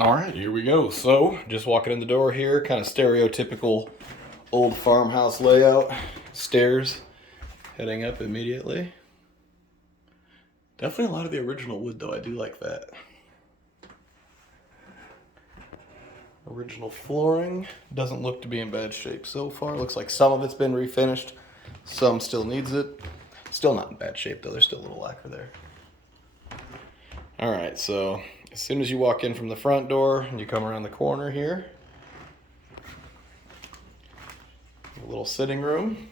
All right, here we go. So, just walking in the door here, kind of stereotypical old farmhouse layout. Stairs heading up immediately. Definitely a lot of the original wood, though. I do like that. Original flooring doesn't look to be in bad shape so far. Looks like some of it's been refinished. Some still needs it. Still not in bad shape, though. There's still a little lacquer there. All right, so as soon as you walk in from the front door and you come around the corner here, a little sitting room.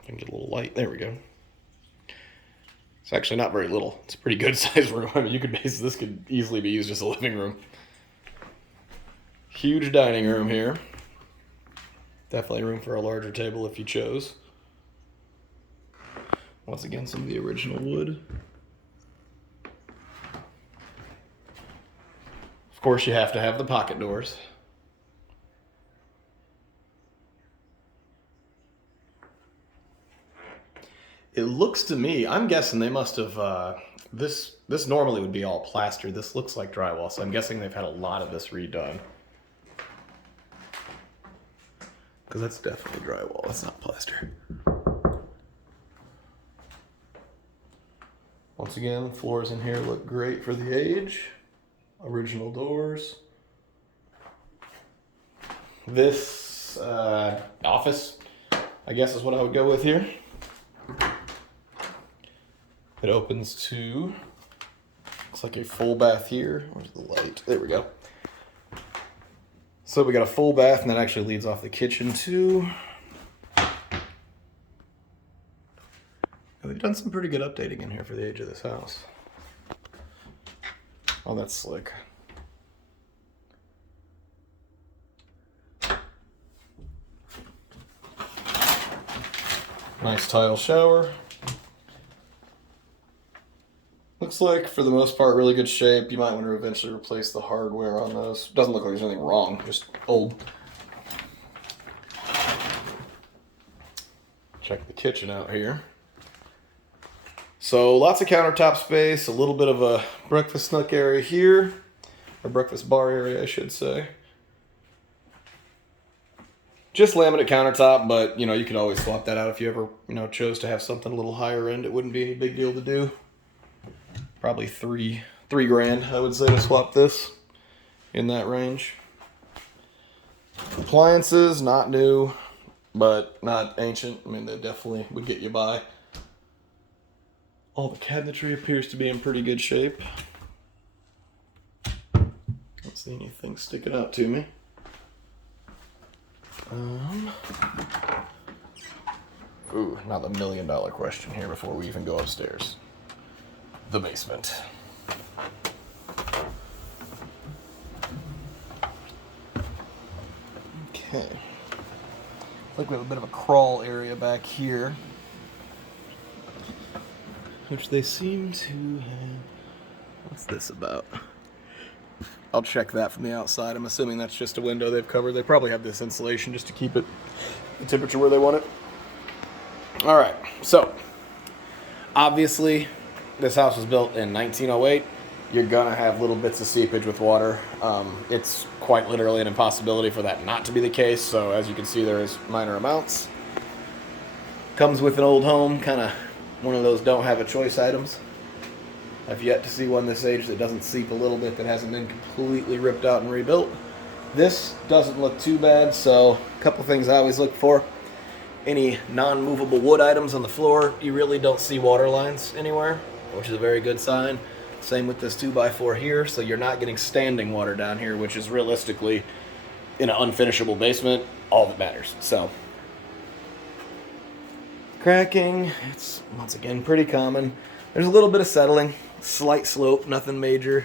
I can get a little light. There we go. It's actually not very little. It's a pretty good sized room. I mean, this could easily be used as a living room. Huge dining room here. Definitely room for a larger table if you chose. Once again, some of the original wood. Of course, you have to have the pocket doors. It looks to me, I'm guessing they must have, this normally would be all plaster. This looks like drywall, so I'm guessing they've had a lot of this redone. Because that's definitely drywall, that's not plaster. Once again, floors in here look great for the age. Original doors. This office, I guess, is what I would go with here. It opens to, looks like a full bath here. Where's the light? There we go. So we got a full bath, and that actually leads off the kitchen too. They've done some pretty good updating in here for the age of this house. Oh, that's slick. Nice tile shower. Looks like, for the most part, really good shape. You might want to eventually replace the hardware on those. Doesn't look like there's anything wrong, just old. Check the kitchen out here. So lots of countertop space, a little bit of a breakfast nook area here, or breakfast bar area, I should say. Just laminate countertop, but you could always swap that out if you ever chose to have something a little higher end. It wouldn't be any big deal to do. Probably three grand, I would say, to swap this in that range. Appliances, not new, but not ancient. I mean, they definitely would get you by. All the cabinetry appears to be in pretty good shape. Don't see anything sticking out to me. Ooh, now the $1 million question here before we even go upstairs. The basement. Okay. Like we have a bit of a crawl area back here, which they seem to have. What's this about? I'll check that from the outside. I'm assuming that's just a window they've covered. They probably have this insulation just to keep it the temperature where they want it. All right, so obviously this house was built in 1908. You're gonna have little bits of seepage with water. It's quite literally an impossibility for that not to be the case. So as you can see, there is minor amounts. Comes with an old home, kind of one of those don't have a choice items. I've yet to see one this age that doesn't seep a little bit, that hasn't been completely ripped out and rebuilt. This doesn't look too bad, so a couple things I always look for. Any non-movable wood items on the floor, you really don't see water lines anywhere, which is a very good sign. Same with this 2x4 here, so you're not getting standing water down here, which is realistically, in an unfinishable basement, all that matters. So, cracking, it's once again pretty common. There's a little bit of settling, slight slope, nothing major.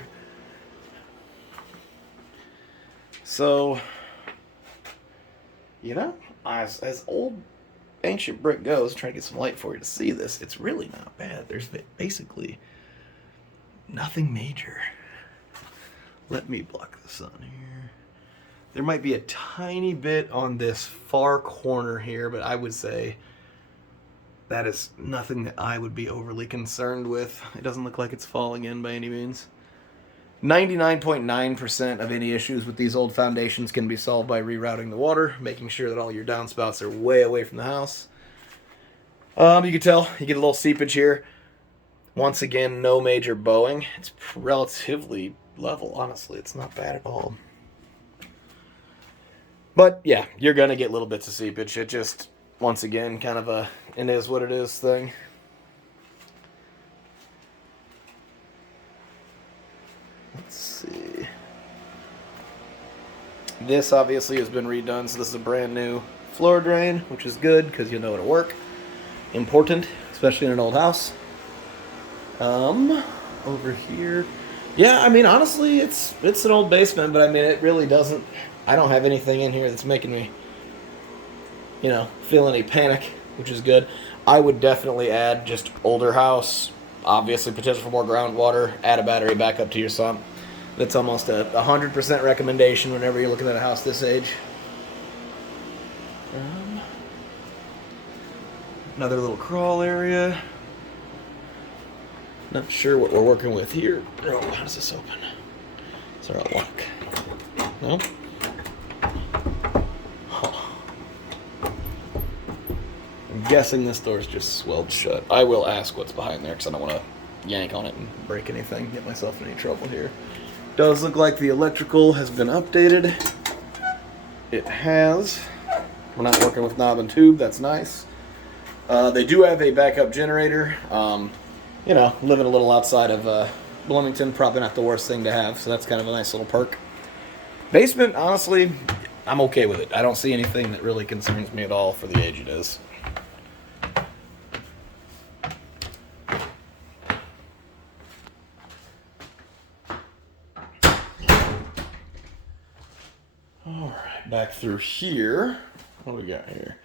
So, as old ancient brick goes, trying to get some light for you to see this, it's really not bad. There's basically nothing major. Let me block the sun here. There might be a tiny bit on this far corner here, but I would say that is nothing that I would be overly concerned with. It doesn't look like it's falling in by any means. 99.9% of any issues with these old foundations can be solved by rerouting the water, making sure that all your downspouts are way away from the house. You can tell, you get a little seepage here. Once again, no major bowing. It's relatively level, honestly. It's not bad at all. But, yeah, you're going to get little bits of seepage. It just, once again, kind of a it is what it is thing. Let's see. This obviously has been redone, so this is a brand new floor drain, which is good because you know it'll work. Important, especially in an old house. Over here. Yeah, I mean, honestly, it's an old basement, but I mean, it really doesn't. I don't have anything in here that's making me, feel any panic, which is good. I would definitely add just older house, obviously potential for more groundwater, add a battery backup to your sump. That's almost a 100% recommendation whenever you're looking at a house this age. Another little crawl area. Not sure what we're working with here. Oh, how does this open? Is there a lock? No? Huh. I'm guessing this door's just swelled shut. I will ask what's behind there because I don't want to yank on it and break anything, get myself in any trouble here. Does look like the electrical has been updated. It has. We're not working with knob and tube, that's nice. They do have a backup generator. Living a little outside of Bloomington, probably not the worst thing to have, so that's kind of a nice little perk. Basement, honestly, I'm okay with it. I don't see anything that really concerns me at all for the age it is. Alright, back through here. What do we got here?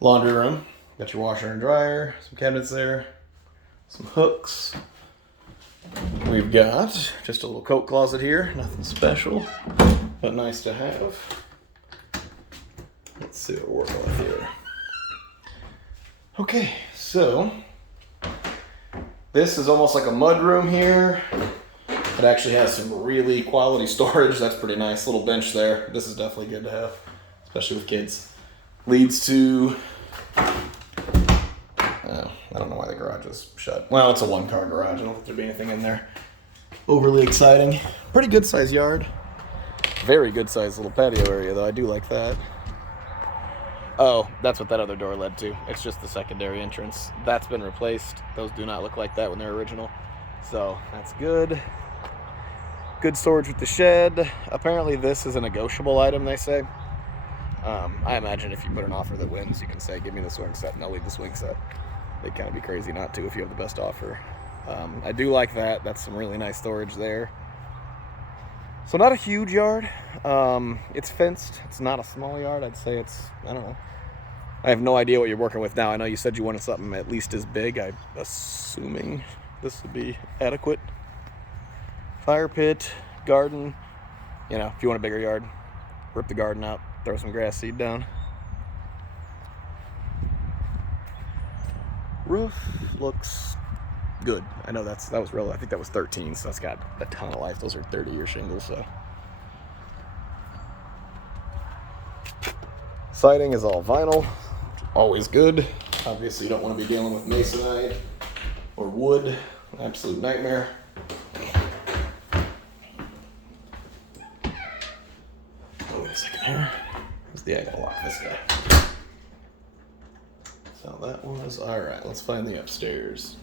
Laundry room. Got your washer and dryer, some cabinets there. Some hooks. We've got just a little coat closet here. Nothing special, but nice to have. Let's see what we're working with here. Okay, so this is almost like a mud room here. It actually has some really quality storage. That's pretty nice. Little bench there. This is definitely good to have, especially with kids. Leads to I don't know why the garage is shut. Well, it's a one-car garage. I don't think there'd be anything in there overly exciting. Pretty good size yard. Very good size little patio area, though. I do like that. Oh, that's what that other door led to. It's just the secondary entrance. That's been replaced. Those do not look like that when they're original. So that's good. Good storage with the shed. Apparently this is a negotiable item, they say. I imagine if you put an offer that wins, you can say, give me the swing set, and they'll leave the swing set. They'd kind of be crazy not to if you have the best offer. I do like that. That's some really nice storage there. So not a huge yard. It's fenced. It's not a small yard. I'd say it's, I don't know. I have no idea what you're working with now. I know you said you wanted something at least as big. I'm assuming this would be adequate. Fire pit, garden. If you want a bigger yard, rip the garden out, throw some grass seed down. Roof looks good. I know that was real. I think that was 13, so that's got a ton of life. Those are 30-year shingles, so. Siding is all vinyl. Always good. Obviously, you don't want to be dealing with masonite or wood. Absolute nightmare. Oh, wait a second here. I gotta lock this guy. So that was all right. Let's find the upstairs.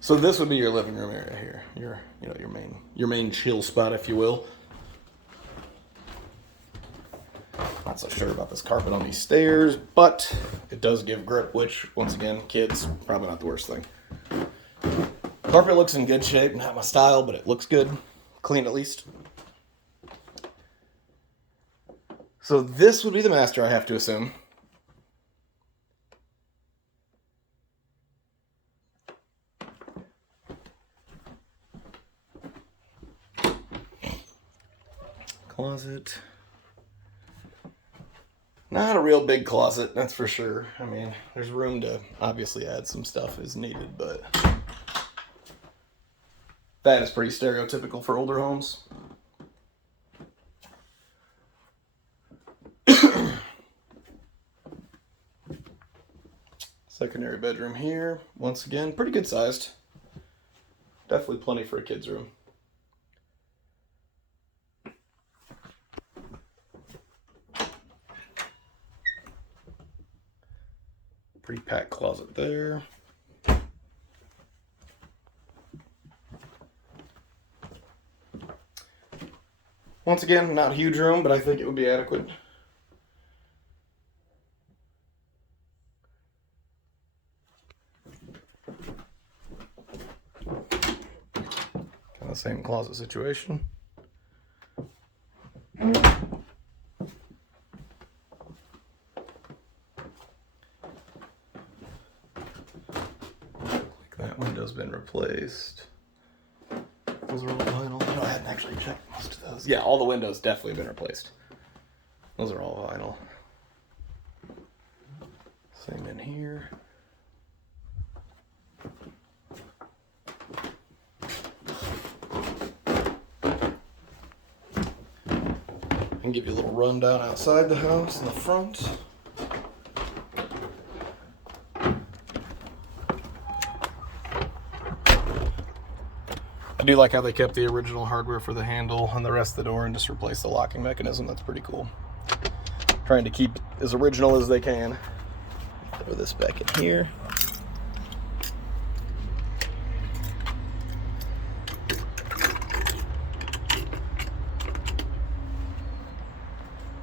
So this would be your living room area here. Your main chill spot, if you will. Not so sure about this carpet on these stairs, but it does give grip, which once again, kids, probably not the worst thing. Carpet looks in good shape. Not my style, but it looks good. Clean at least. So this would be the master, I have to assume. Closet. Not a real big closet, that's for sure. I mean, there's room to obviously add some stuff as needed, but that is pretty stereotypical for older homes. Secondary bedroom here. Once again, pretty good sized. Definitely plenty for a kid's room. Pretty packed closet there. Once again, not a huge room, but I think it would be adequate. Kind of same closet situation. Like that window's been replaced. Those are all vinyl. No, I hadn't actually checked most of those. Yeah, all the windows definitely been replaced. Those are all vinyl. Same in here. I can give you a little rundown outside the house in the front. I do like how they kept the original hardware for the handle on the rest of the door and just replaced the locking mechanism. That's pretty cool. Trying to keep as original as they can. Throw this back in here.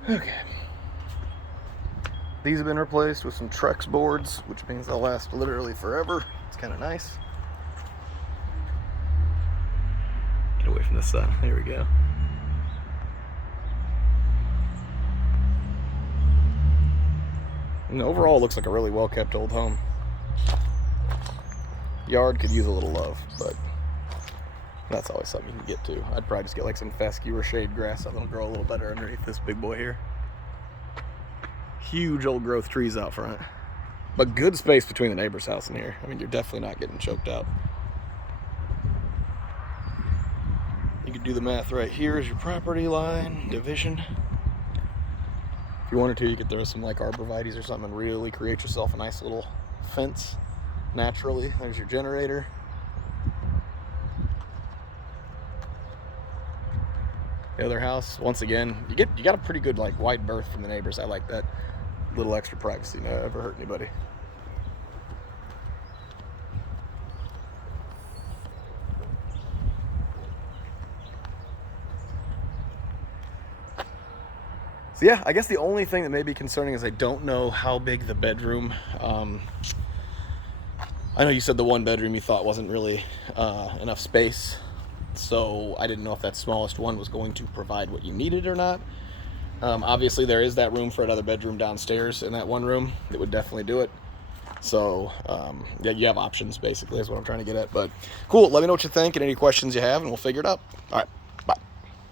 Okay. These have been replaced with some Trex boards, which means they'll last literally forever. It's kind of nice. Get away from the sun. There we go. And overall, it looks like a really well-kept old home. Yard could use a little love, but that's always something you can get to. I'd probably just get like some fescue or shade grass that'll grow a little better underneath this big boy here. Huge old growth trees out front, but good space between the neighbor's house and here. I mean, you're definitely not getting choked out. You could do the math right here as your property line division. If you wanted to, you could throw some like arborvitaes or something and really create yourself a nice little fence naturally. There's your generator. The other house, once again, you got a pretty good like wide berth from the neighbors. I like that little extra privacy. Never hurt anybody. So yeah, I guess the only thing that may be concerning is I don't know how big the bedroom. I know you said the one bedroom you thought wasn't really enough space, so I didn't know if that smallest one was going to provide what you needed or not. Obviously, there is that room for another bedroom downstairs in that one room that would definitely do it. So yeah, you have options basically is what I'm trying to get at. But cool, let me know what you think and any questions you have, and we'll figure it out. All right.